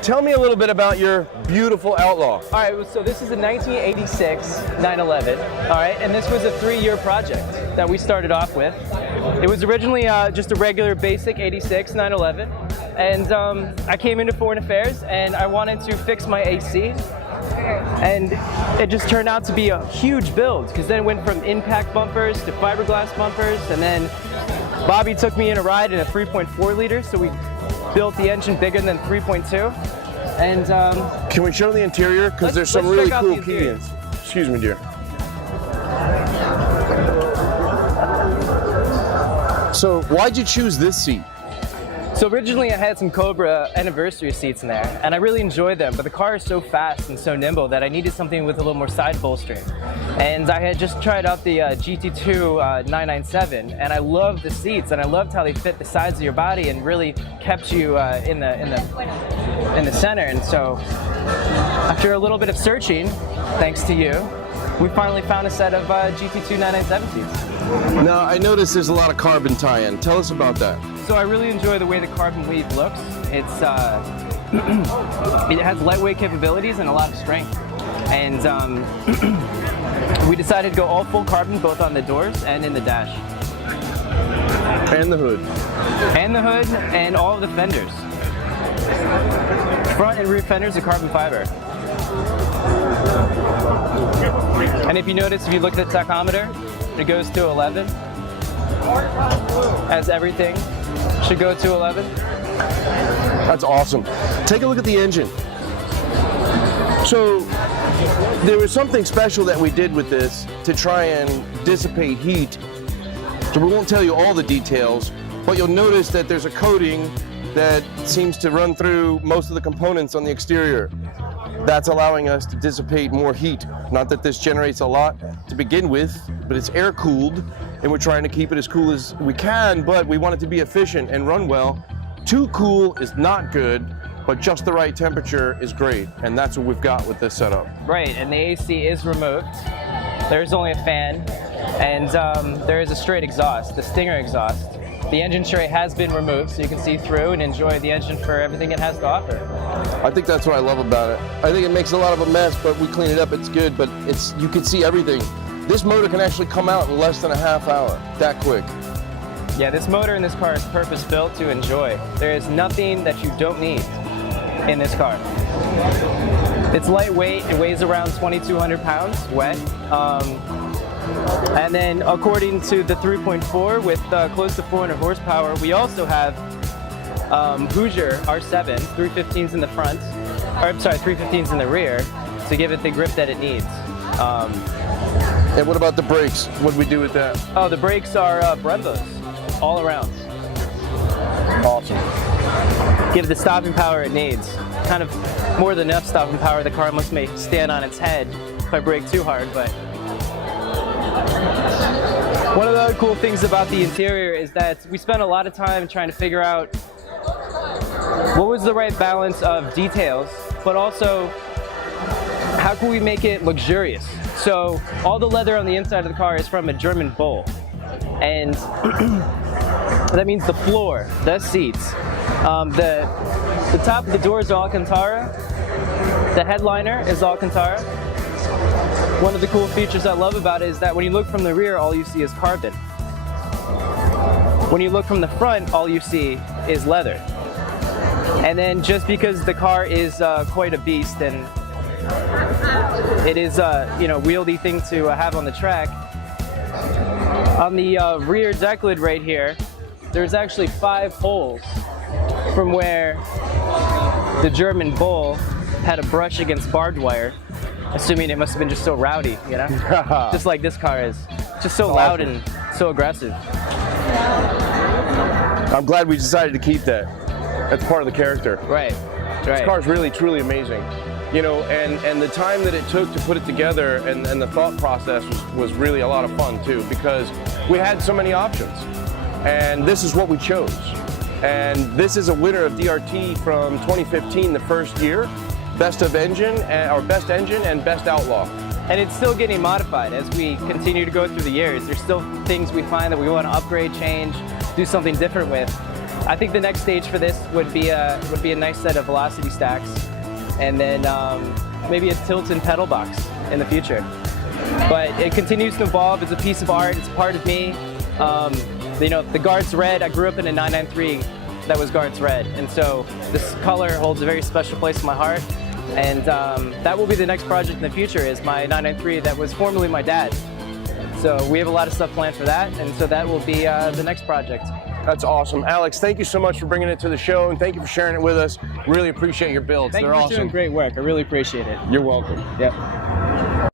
Tell me a little bit about your beautiful Outlaw. All right, so this is a 1986 911, all right, and this was a 3-year project that we started off with. It was originally just a regular basic 86 911, and I came into Foreign Affairs and I wanted to fix my AC, and it just turned out to be a huge build, because then it went from impact bumpers to fiberglass bumpers, and then Bobby took me in a ride in a 3.4 liter, so we built the engine bigger than 3.2. And can we show the interior? Because there's some really cool keys. Excuse me, dear. So why'd you choose this seat? So originally I had some Cobra anniversary seats in there, and I really enjoyed them, but the car is so fast and so nimble that I needed something with a little more side bolstering. And I had just tried out the GT2 997, and I loved the seats, and I loved how they fit the sides of your body and really kept you in the center. And so after a little bit of searching, thanks to you, we finally found a set of GT2 997 seats. Now, I noticed there's a lot of carbon tie-in. Tell us about that. So I really enjoy the way the carbon weave looks. It's it has lightweight capabilities and a lot of strength. And we decided to go all full carbon, both on the doors and in the dash. And the hood. And the hood and all of the fenders. Front and rear fenders are carbon fiber. And if you notice, if you look at the tachometer, it goes to 11. As everything should go to 11. That's awesome. Take a look at the engine. So there was something special that we did with this to try and dissipate heat. So we won't tell you all the details, but you'll notice that there's a coating that seems to run through most of the components on the exterior. That's allowing us to dissipate more heat. Not that this generates a lot to begin with, but it's air cooled, and we're trying to keep it as cool as we can, but we want it to be efficient and run well. Too cool is not good, but just the right temperature is great, and that's what we've got with this setup. Right, and the AC is removed. There's only a fan, and there is a straight exhaust, the Stinger exhaust. The engine tray has been removed, so you can see through and enjoy the engine for everything it has to offer. I think that's what I love about it. I think it makes a lot of a mess, but we clean it up, it's good, but you can see everything. This motor can actually come out in less than a half hour, that quick. Yeah, this motor in this car is purpose-built to enjoy. There is nothing that you don't need in this car. It's lightweight, it weighs around 2,200 pounds wet. And then according to the 3.4 with close to 400 horsepower, we also have Hoosier R7, 315s in the front, or I'm sorry, 315s in the rear to give it the grip that it needs. And what about the brakes? What do we do with that? Oh, the brakes are Brembos, all around. Awesome. Give the stopping power it needs. Kind of more than enough stopping power. The car almost may stand on its head if I brake too hard, but one of the other cool things about the interior is that we spent a lot of time trying to figure out what was the right balance of details, but also how can we make it luxurious. So all the leather on the inside of the car is from a German bull, and that means the floor, the seats, the top of the door is Alcantara, the headliner is Alcantara. One of the cool features I love about it is that when you look from the rear, all you see is carbon. When you look from the front, all you see is leather. And then just because the car is quite a beast and it is wieldy thing to have on the track, on the rear deck lid right here, there's actually 5 holes from where the German bull had a brush against barbed wire, assuming it must have been just so rowdy, you know? Just like this car is. Just so loud and so aggressive. I'm glad we decided to keep that. That's part of the character. Right, right. This car is really, truly amazing. You know, and the time that it took to put it together and the thought process was really a lot of fun too, because we had so many options. And this is what we chose. And this is a winner of DRT from 2015, the first year. Best of engine, or best engine and best Outlaw. and it's still getting modified as we continue to go through the years. There's still things we find that we want to upgrade, change, do something different with. I think the next stage for this would be a nice set of velocity stacks, and then maybe a tilt and pedal box in the future. But it continues to evolve. It's a piece of art. It's a part of me. You know, the Gart's red. I grew up in a 993 that was Gart's red, and so this color holds a very special place in my heart. And that will be the next project in the future, is my 993 that was formerly my dad's. So we have a lot of stuff planned for that, and so that will be the next project. That's awesome. Alex, thank you so much for bringing it to the show, and thank you for sharing it with us. Really appreciate your builds. Thank They're you for awesome. doing great work. I really appreciate it. You're welcome. Yep.